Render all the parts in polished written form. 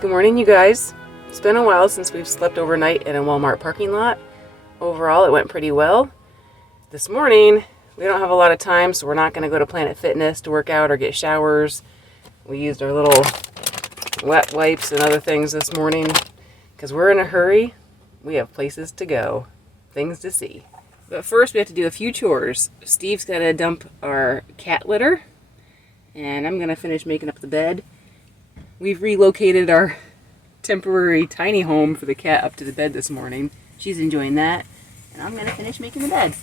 Good morning, you guys. It's been a while since we've slept overnight in a Walmart parking lot. Overall, it went pretty well. This morning, we don't have a lot of time, so we're not going to go to Planet Fitness to work out or get showers. We used our little wet wipes and other things this morning because we're in a hurry. We have places to go, things to see. But first, we have to do a few chores. Steve's got to dump our cat litter, and I'm going to finish making up the bed. We've relocated our temporary tiny home for the cat up to the bed this morning. She's enjoying that, and I'm going to finish making the bed.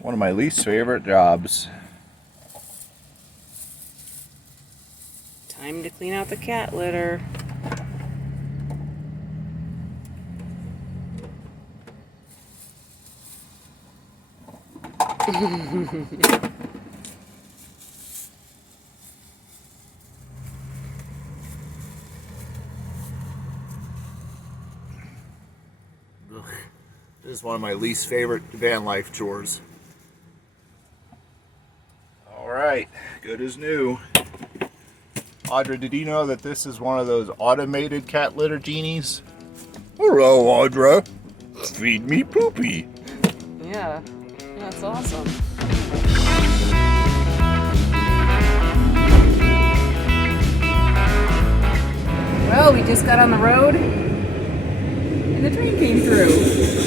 One of my least favorite jobs. Time to clean out the cat litter. This is one of my least favorite van life chores. Alright, good as new. Audra, did you know that this is one of those automated cat litter genies? Hello, Audra. Feed me poopy. Yeah, that's awesome. Well, we just got on the road and the train came through.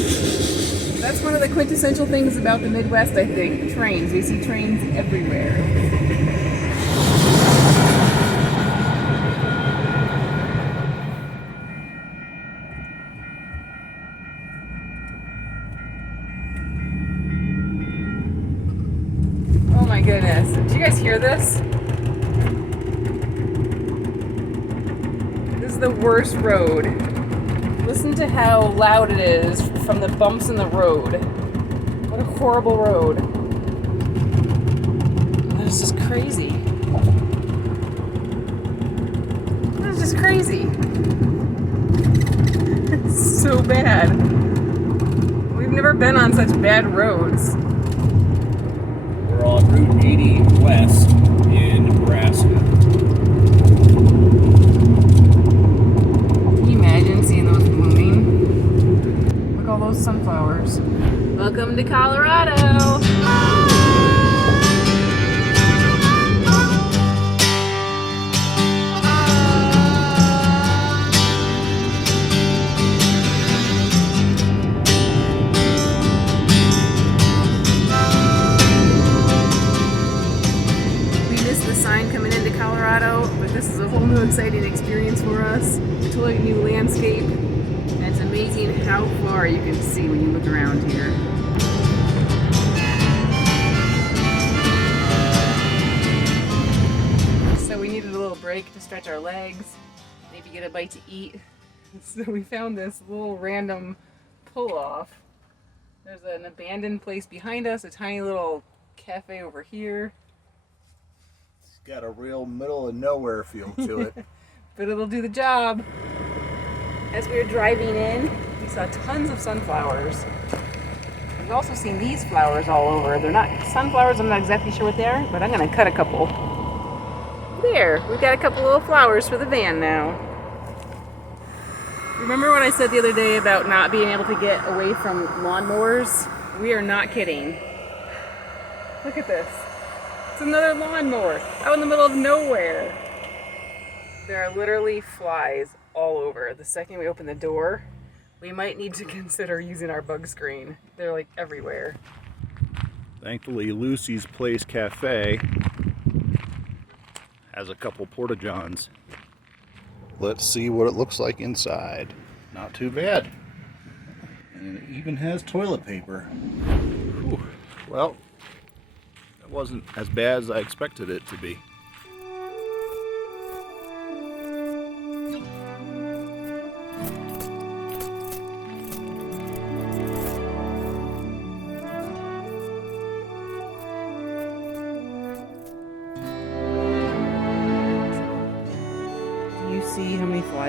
That's one of the quintessential things about the Midwest, I think. Trains. We see trains everywhere. Oh my goodness. Did you guys hear this? This is the worst road. Listen to how loud it is from the bumps in the road. What a horrible road. This is crazy. This is just crazy. It's so bad. We've never been on such bad roads. We're on Route 80 West in Nebraska. Can you imagine seeing those blooming? Look at all those sunflowers. Welcome to Colorado! Coming into Colorado, but this is a whole new exciting experience for us. A totally new landscape, and it's amazing how far you can see when you look around here. So we needed a little break to stretch our legs, maybe get a bite to eat. So we found this little random pull-off. There's an abandoned place behind us, a tiny little cafe over here. Got a real middle of nowhere feel to it. But it'll do the job. As we were driving in, we saw tons of sunflowers. We've also seen these flowers all over. They're not sunflowers, I'm not exactly sure what they are, but I'm gonna cut a couple. There, we've got a couple little flowers for the van now. Remember what I said the other day about not being able to get away from lawnmowers? We are not kidding. Look at this. It's another lawnmower out in the middle of nowhere. There are literally flies all over. The second we open the door, we might need to consider using our bug screen. They're like everywhere. Thankfully, Lucy's Place Cafe has a couple porta-johns. Let's see what it looks like inside. Not too bad. And it even has toilet paper. Whew. Well, it wasn't as bad as I expected it to be.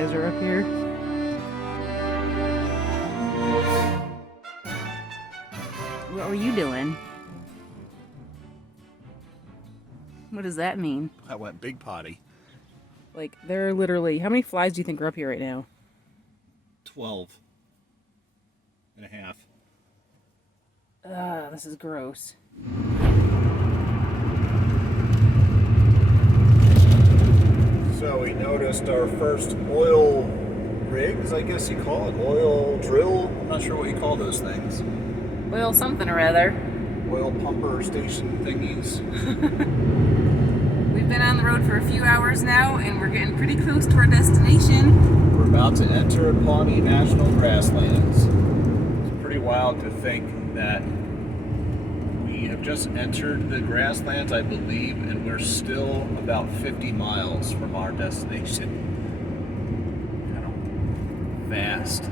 flies are up here. What were you doing? What does that mean? I went big potty. Like, there are literally... How many flies do you think are up here right now? 12 and a half. This is gross. So we noticed our first oil rigs, I guess you call it. Oil drill. I'm not sure what you call those things. Well, something or other. Oil pumper station thingies. We've been on the road for a few hours now, and we're getting pretty close to our destination. We're about to enter Pawnee National Grasslands. It's pretty wild to think that we have just entered the grasslands, I believe, and we're still about 50 miles from our destination. Kind of vast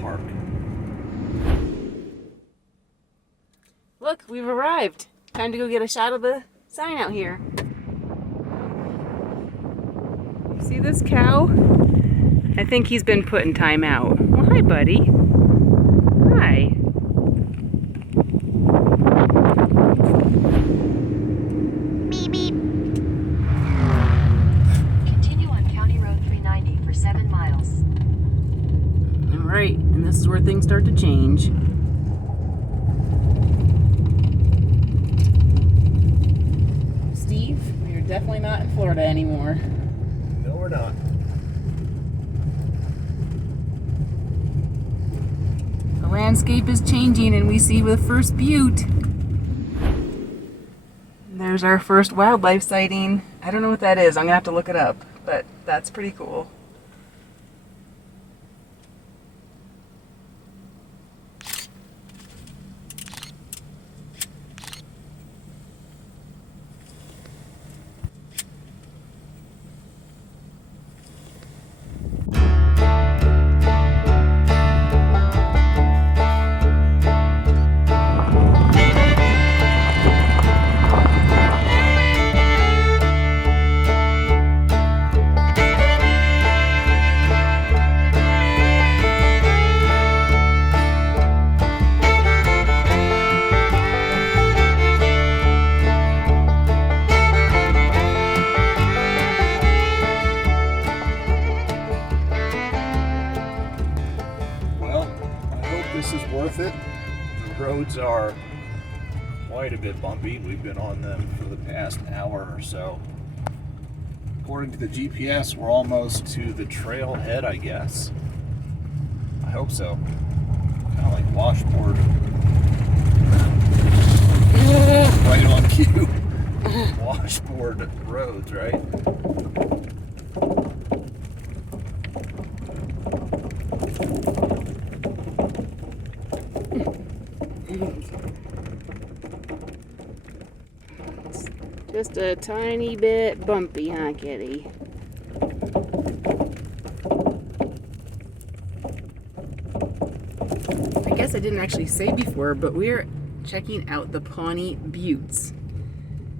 park. Look, we've arrived. Time to go get a shot of the sign out here. See this cow? I think he's been put in time out. Well, hi, buddy. Hi. Beep beep. Continue on County Road 390 for 7 miles. All right, and this is where things start to change. Steve, we are definitely not in Florida anymore. No, we're not. The landscape is changing, and we see the first butte. There's our first wildlife sighting. I don't know what that is. I'm gonna have to look it up, but that's pretty cool. This is worth it. The roads are quite a bit bumpy. We've been on them for the past hour or so. According to the GPS, we're almost to the trailhead, I guess. I hope so. Kind of like washboard. Right on cue. Washboard roads, right? Just a tiny bit bumpy, huh, kitty? I guess I didn't actually say before, but we're checking out the Pawnee Buttes.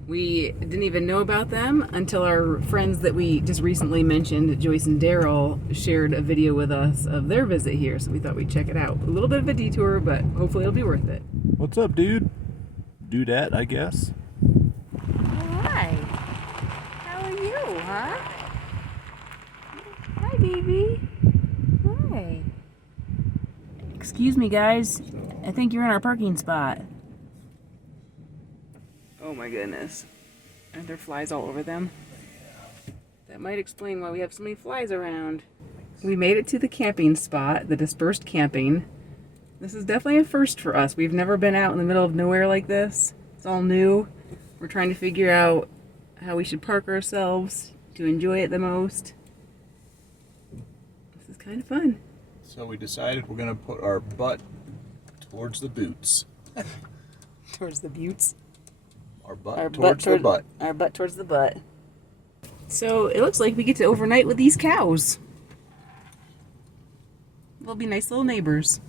We didn't even know about them until our friends that we just recently mentioned, Joyce and Daryl, shared a video with us of their visit here, so we thought we'd check it out. A little bit of a detour, but hopefully it'll be worth it. What's up, dude? Dudette, I guess. Hi. How are you, huh? Hi, baby. Hi. Excuse me, guys. I think you're in our parking spot. Oh my goodness. Aren't there flies all over them? That might explain why we have so many flies around. We made it to the camping spot, the Dispersed camping. This is definitely a first for us. We've never been out in the middle of nowhere like this. It's all new. We're trying to figure out how we should park ourselves to enjoy it the most. This is kind of fun. So we decided we're going to put our butt towards the boots. Towards the buttes. Our butt towards the butt. Our butt towards the butt. So it looks like we get to overnight with these cows. They'll be nice little neighbors.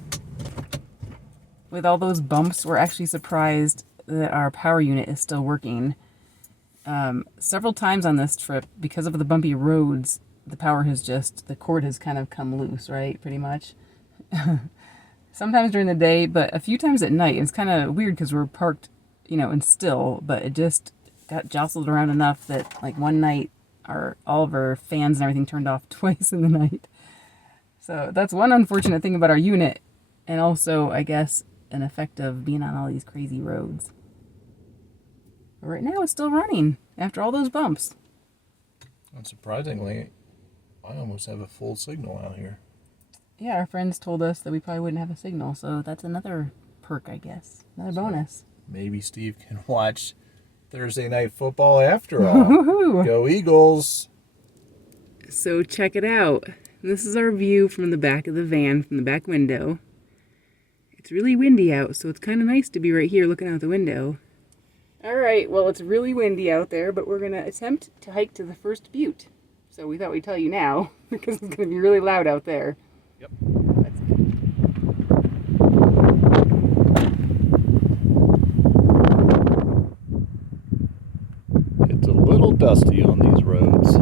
With all those bumps, we're actually surprised that our power unit is still working. Several times on this trip, because of the bumpy roads, the power has just, the cord has kind of come loose, right? Pretty much. Sometimes during the day, but a few times at night. It's kind of weird because we're parked, you know, and still, but it just got jostled around enough that like one night all of our fans and everything turned off twice in the night. So that's one unfortunate thing about our unit, and also, I guess, an effect of being on all these crazy roads. But right now it's still running after all those bumps. Unsurprisingly, I almost have a full signal out here. Yeah, our friends told us that we probably wouldn't have a signal, so that's another perk, I guess. Another bonus. Maybe Steve can watch Thursday night football after all. Go Eagles! So check it out. This is our view from the back of the van, from the back window. It's really windy out, so it's kind of nice to be right here looking out the window. All right, well, it's really windy out there, but we're going to attempt to hike to the first butte. So we thought we'd tell you now, because it's going to be really loud out there. Yep. Let's go. It's a little dusty on these roads.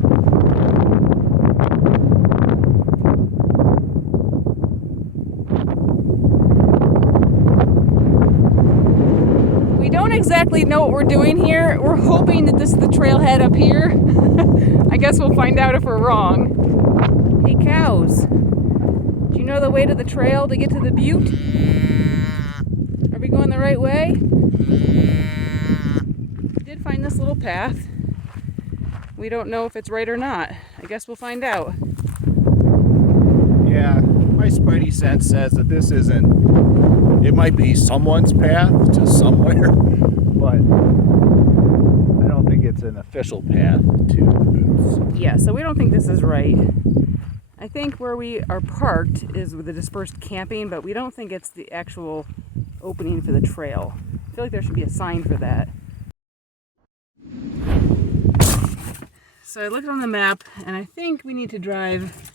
We don't exactly know what we're doing here. We're hoping that this is the trailhead up here. I guess we'll find out if we're wrong. Hey, cows. Do you know the way to the trail to get to the butte? Are we going the right way? We did find this little path. We don't know if it's right or not. I guess we'll find out. Yeah, my spidey sense says that this isn't... It might be someone's path to somewhere, but I don't think it's an official path to the booths. Yeah, so we don't think this is right. I think where we are parked is with the dispersed camping, but we don't think it's the actual opening for the trail. I feel like there should be a sign for that. So I looked on the map, and I think we need to drive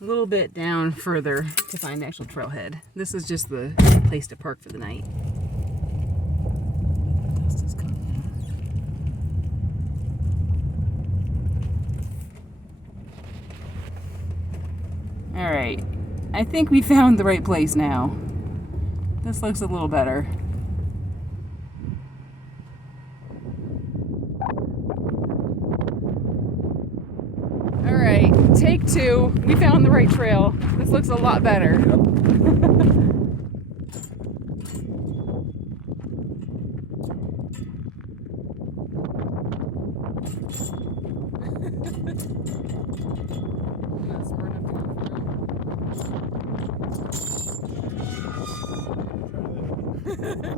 a little bit down further to find the actual trailhead. This is just the place to park for the night. Dust is coming in. All right, I think we found the right place now. This looks a little better. All right, take two. We found the right trail. This looks a lot better. Not smart enough to go through.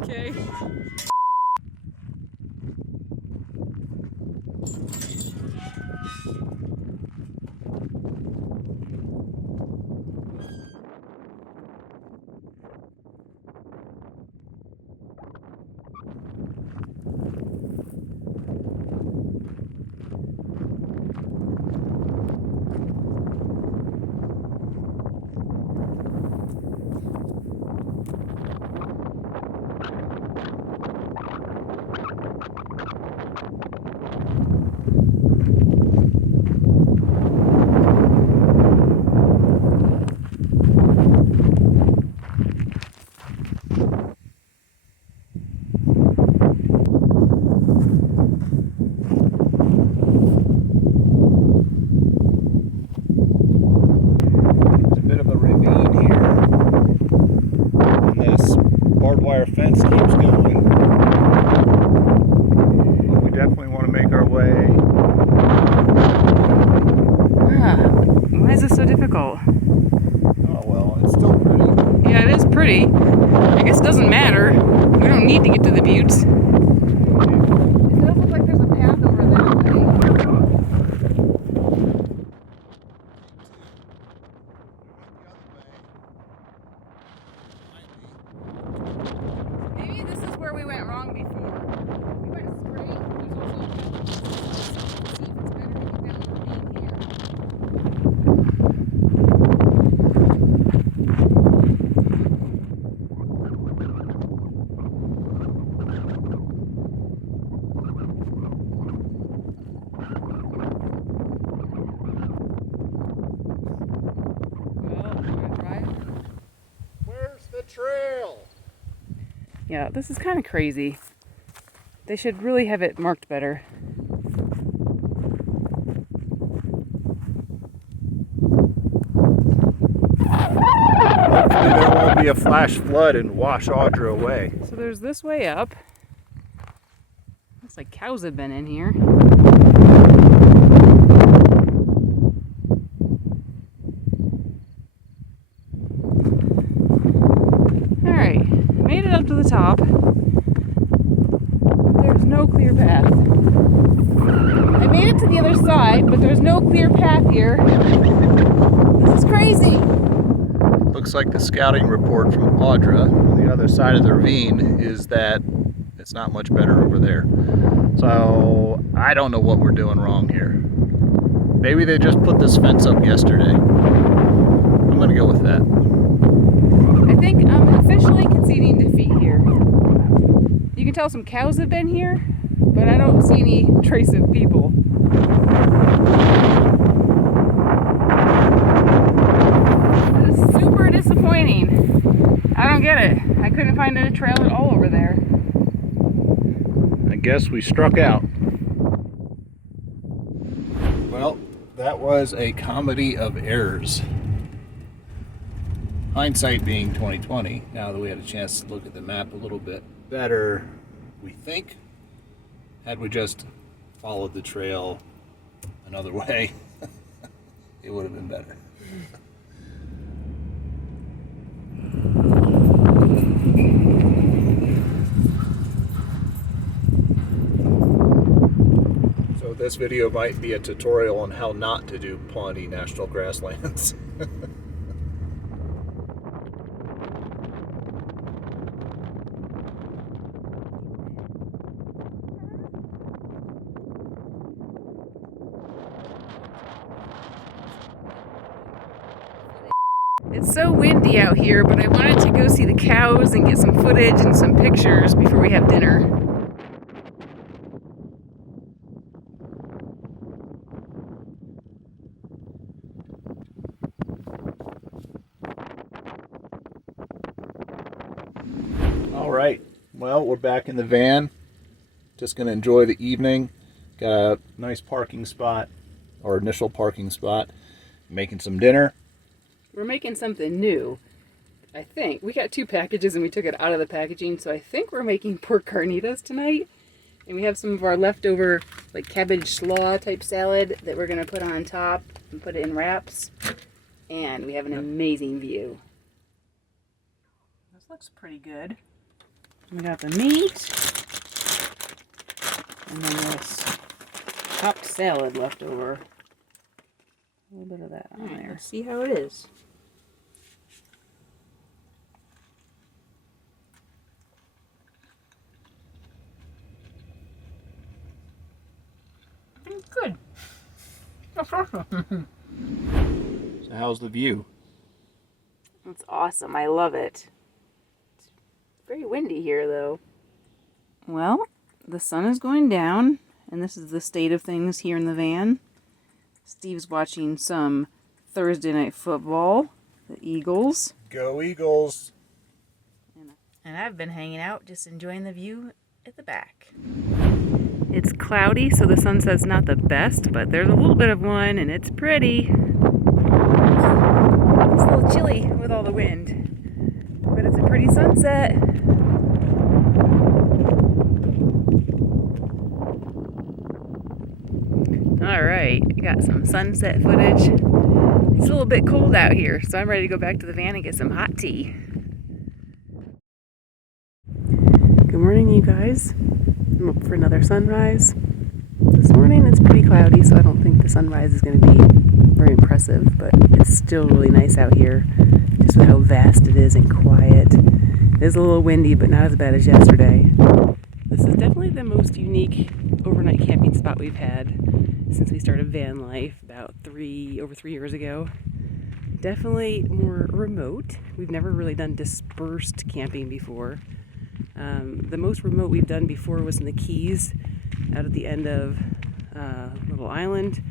Okay. Fence keeps going. But we definitely want to make our way. Why is this so difficult? Oh well, it's still pretty. Yeah, it is pretty. I guess it doesn't matter. We don't need to get to the buttes. It does look like there's a path over that way. Maybe this is where we went wrong before. We went straight. There's also a path. See if it's better to get down the ravine here. Yeah, this is kind of crazy. They should really have it marked better. Hopefully there won't be a flash flood and wash Audra away. So there's this way up. Looks like cows have been in here. Alright, made it up to the top. There's no clear path. I made it to the other side, but there's no clear path here. This is crazy! Looks like the scouting report from Audra on the other side of the ravine is that it's not much better over there. So I don't know what we're doing wrong here. Maybe they just put this fence up yesterday. I'm gonna go with that. I think I'm officially conceding defeat here. You can tell some cows have been here, but I don't see any trace of people. This is super disappointing. I don't get it. I couldn't find a trail at all over there. I guess we struck out. Well, that was a comedy of errors. Hindsight being 2020, now that we had a chance to look at the map a little bit better, we think, had we just followed the trail another way, it would have been better. So this video might be a tutorial on how not to do Pawnee National Grasslands. It's so windy out here, but I wanted to go see the cows and get some footage and some pictures before we have dinner. All right, well, we're back in the van. Just gonna enjoy the evening. Got a nice parking spot, our initial parking spot. Making some dinner. We're making something new. I think. We got 2 packages and we took it out of the packaging, so I think we're making pork carnitas tonight. And we have some of our leftover like cabbage slaw type salad that we're gonna put on top and put it in wraps. And we have an amazing view. This looks pretty good. We got the meat. And then this chopped salad left over. A little bit of that on there. Let's see how it is. Good. So how's the view? It's awesome. I love it. It's very windy here, though. Well, the sun is going down, and this is the state of things here in the van. Steve's watching some Thursday night football, the Eagles. Go Eagles! And I've been hanging out, just enjoying the view at the back. It's cloudy, so the sunset's not the best, but there's a little bit of one, and it's pretty. It's a little chilly with all the wind, but it's a pretty sunset. Alright, got some sunset footage. It's a little bit cold out here, so I'm ready to go back to the van and get some hot tea. Good morning, you guys. I'm up for another sunrise. This morning it's pretty cloudy, so I don't think the sunrise is going to be very impressive, but it's still really nice out here, just with how vast it is and quiet. It is a little windy, but not as bad as yesterday. This is definitely the most unique overnight camping spot we've had since we started van life about over 3 years ago. Definitely more remote. We've never really done dispersed camping before. The most remote we've done before was in the Keys, out at the end of Little Island,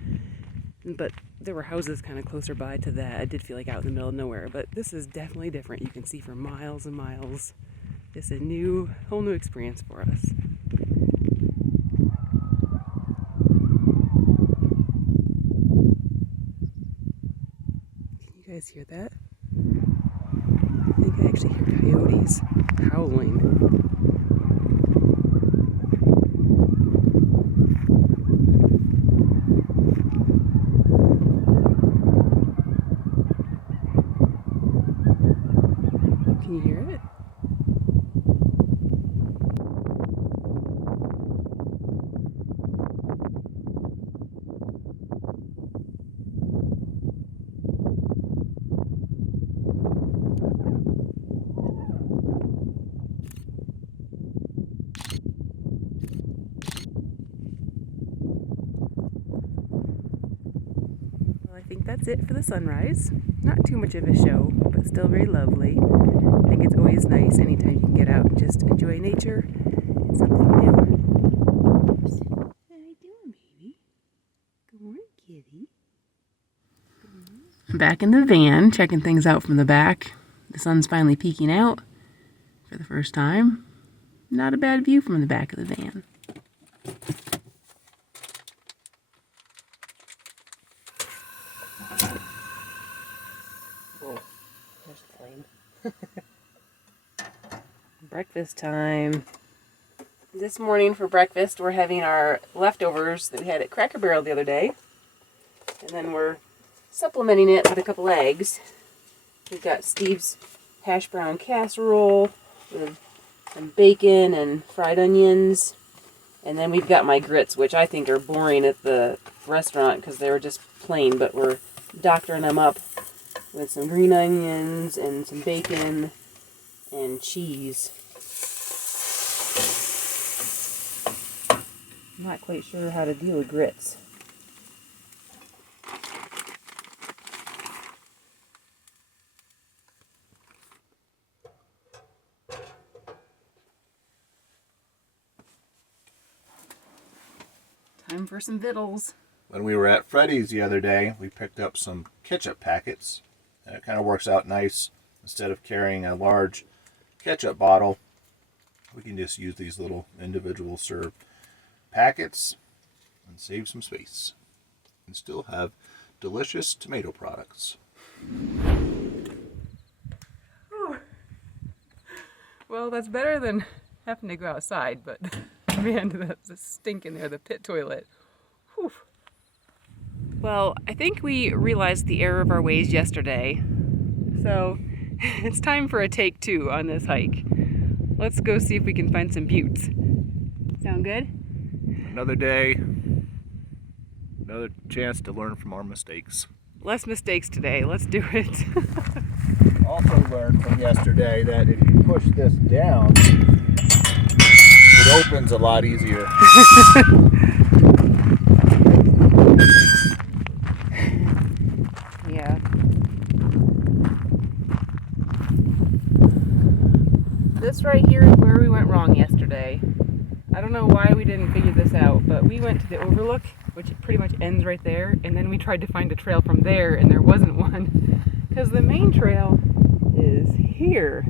but there were houses kind of closer by to that. I did feel like out in the middle of nowhere, but this is definitely different. You can see for miles and miles. Just a whole new experience for us. Can you guys hear that? I think I actually hear coyotes howling. Can you hear it? Well, I think that's it for the sunrise. Not too much of a show, but still very lovely. I think it's always nice anytime you can get out and just enjoy nature and something new. Oops. How you doing, baby? Good morning, kitty. I'm back in the van, checking things out from the back. The sun's finally peeking out for the first time. Not a bad view from the back of the van. Oh, there's the flame. Breakfast time. This morning for breakfast, we're having our leftovers that we had at Cracker Barrel the other day. And then we're supplementing it with a couple eggs. We've got Steve's hash brown casserole with some bacon and fried onions. And then we've got my grits, which I think are boring at the restaurant because they were just plain, but we're doctoring them up with some green onions and some bacon and cheese. I'm not quite sure how to deal with grits. Time for some victuals. When we were at Freddy's the other day, we picked up some ketchup packets. And it kind of works out nice. Instead of carrying a large ketchup bottle, we can just use these little individual serve packets and save some space. And still have delicious tomato products. Oh. Well, that's better than having to go outside, but man, that's a stink in there, the pit toilet. Whew. Well, I think we realized the error of our ways yesterday, so it's time for a take 2 on this hike. Let's go see if we can find some buttes. Sound good? Another day, another chance to learn from our mistakes. Less mistakes today. Let's do it. Also learned from yesterday that if you push this down, it opens a lot easier. Yeah. This right here is where we went wrong yesterday. I don't know why we didn't figure this out, but we went to the overlook, which pretty much ends right there, and then we tried to find a trail from there, and there wasn't one, because the main trail is here.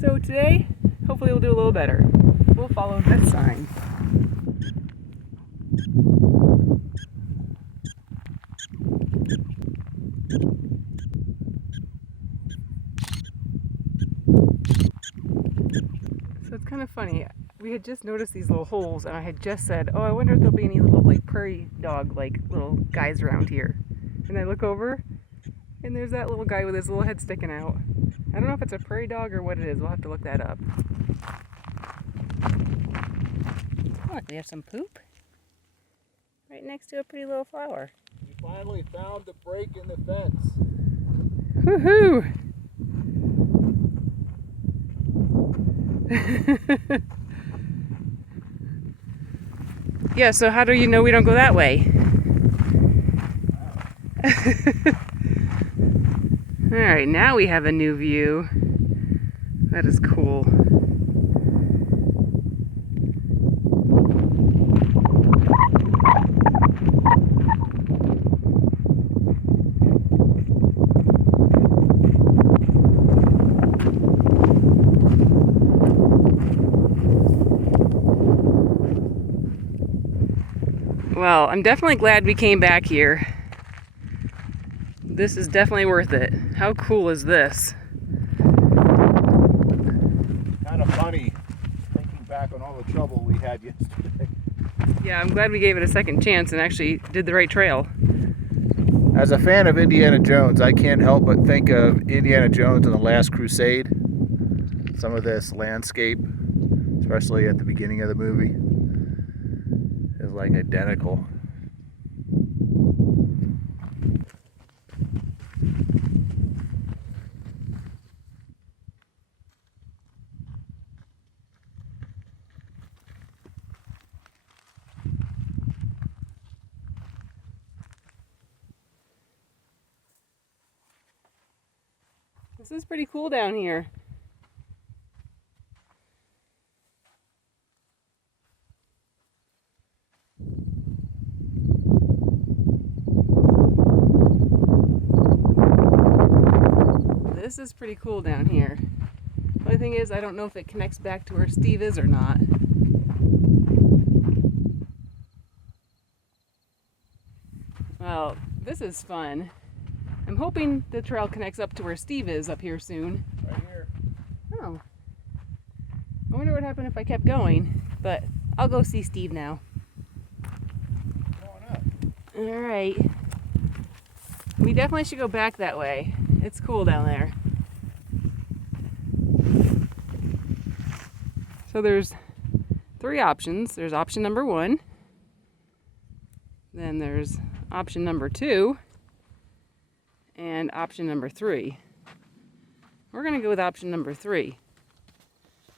So today, hopefully we'll do a little better. We'll follow this sign. So it's kind of funny. We had just noticed these little holes, and I had just said, oh, I wonder if there'll be any little like prairie dog like little guys around here. And I look over, and there's that little guy with his little head sticking out. I don't know if it's a prairie dog or what it is. We'll have to look that up. Look, we have some poop right next to a pretty little flower. We finally found the break in the fence. Woohoo! Yeah, so how do you know we don't go that way? Alright, now we have a new view. That is cool. Well, I'm definitely glad we came back here. This is definitely worth it. How cool is this? Kind of funny thinking back on all the trouble we had yesterday. Yeah, I'm glad we gave it a second chance and actually did the right trail. As a fan of Indiana Jones, I can't help but think of Indiana Jones and the Last Crusade. Some of this landscape, especially at the beginning of the movie, is like identical. This is pretty cool down here. This is pretty cool down here. The only thing is, I don't know if it connects back to where Steve is or not. Well, this is fun. I'm hoping the trail connects up to where Steve is up here soon. Right here. Oh. I wonder what happened if I kept going, but I'll go see Steve now. Come on up. Alright. We definitely should go back that way. It's cool down there. So there's 3 options. There's option number 1. Then there's option number 2. And option number 3. We're going to go with option number 3.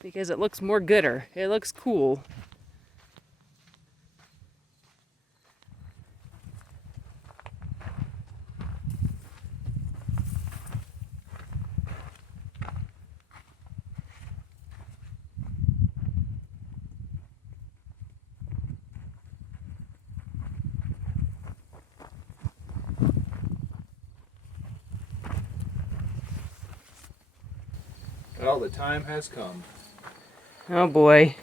Because it looks more gooder. It looks cool. Well, the time has come. Oh boy.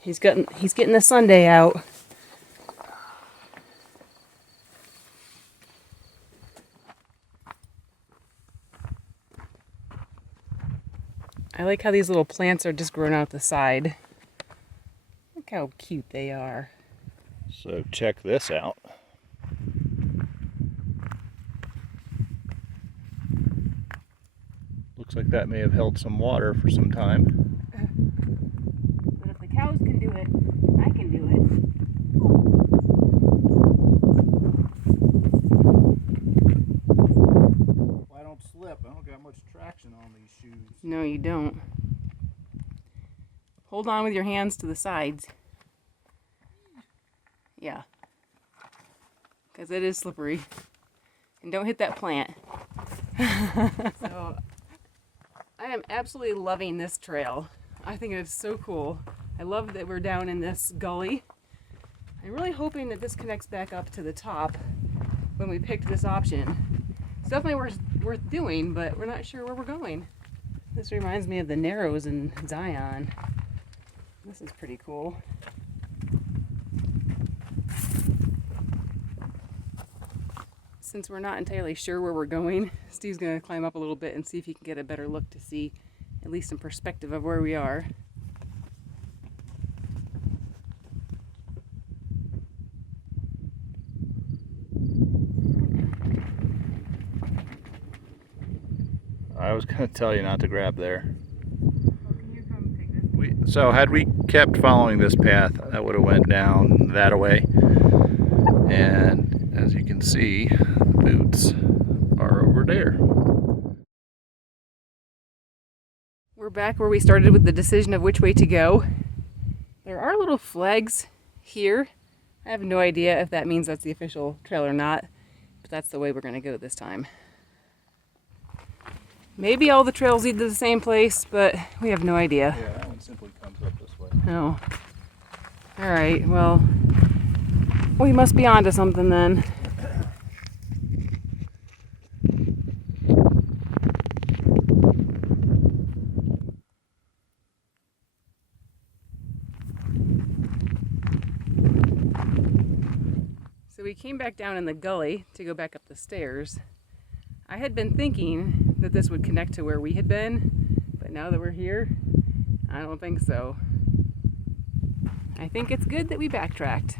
He's getting the Sunday out. I like how these little plants are just growing out the side. Look how cute they are. So check this out. Looks like that may have held some water for some time. But if the cows can do it, I can do it. Well, I don't slip. I don't got much traction on these shoes. No, you don't. Hold on with your hands to the sides. Yeah. Because it is slippery. And don't hit that plant. So, I am absolutely loving this trail. I think it's so cool. I love that we're down in this gully. I'm really hoping that this connects back up to the top when we picked this option. It's definitely worth doing, but we're not sure where we're going. This reminds me of the Narrows in Zion. This is pretty cool. Since we're not entirely sure where we're going, Steve's going to climb up a little bit and see if he can get a better look to see at least some perspective of where we are. I was going to tell you not to grab there. Oh, can you come take this? So had we kept following this path, that would have went down that away. And as you can see, the boots are over there. We're back where we started with the decision of which way to go. There are little flags here. I have no idea if that means that's the official trail or not, but that's the way we're going to go this time. Maybe all the trails lead to the same place, but we have no idea. Yeah, that one simply comes up this way. Oh. Alright, well, we must be onto something then. we came back down in the gully to go back up the stairs. I had been thinking that this would connect to where we had been, but now that we're here, I don't think so. I think it's good that we backtracked.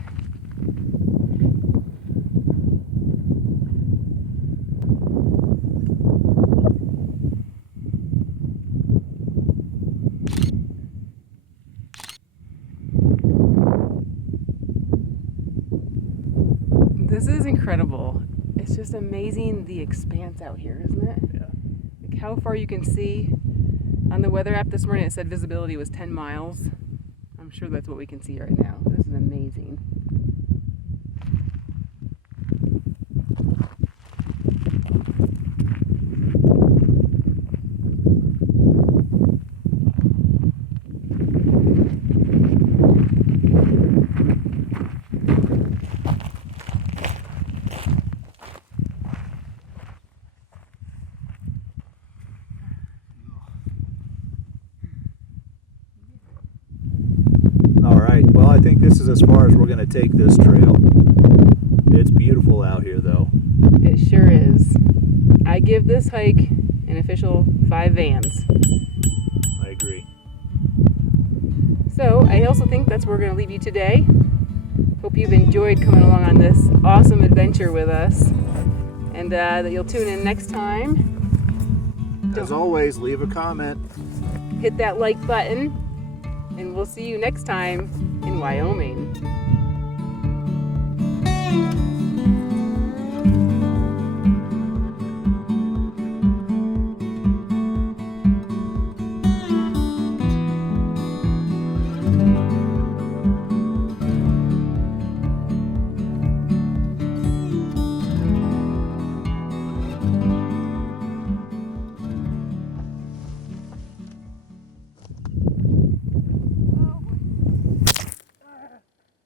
This is incredible. It's just amazing the expanse out here, isn't it? Yeah. Like how far you can see. On the weather app this morning it said visibility was 10 miles. I'm sure that's what we can see right now. This is amazing. All right, well, I think this is as far as we're going to take this trail. It's beautiful out here, though. It sure is. I give this hike an official 5 vans. I agree. So I also think that's where we're going to leave you today. Hope you've enjoyed coming along on this awesome adventure with us, and that you'll tune in next time. As always, leave a comment. Hit that like button, and we'll see you next time in Wyoming.